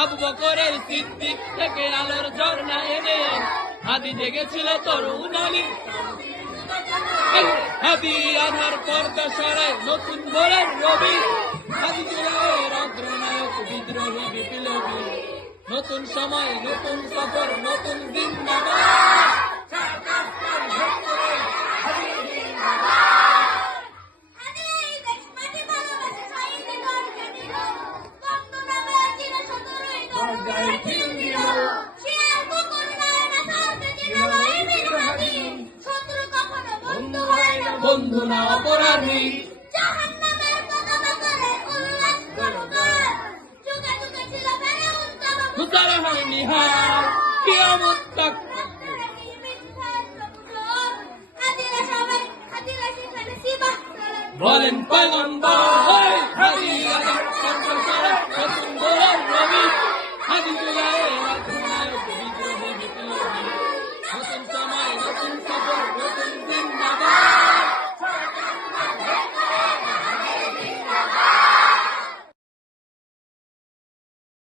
আবু বকরের সিদ্দিক থেকে আলোর ঝর্ণা এনে হাদি জেগেছিল তরুণ আলী। হাদি আধার পর্দা সরায় নতুন ভোরের রবি। হাদি জেলার অগ্রনায়ক বিদ্রোহী বিপ্লবী। নতুন সময় নতুন সফর নতুন দিন বন্ধু না অপরাধী। তুতারে হয়নি হার কিয়ামত তক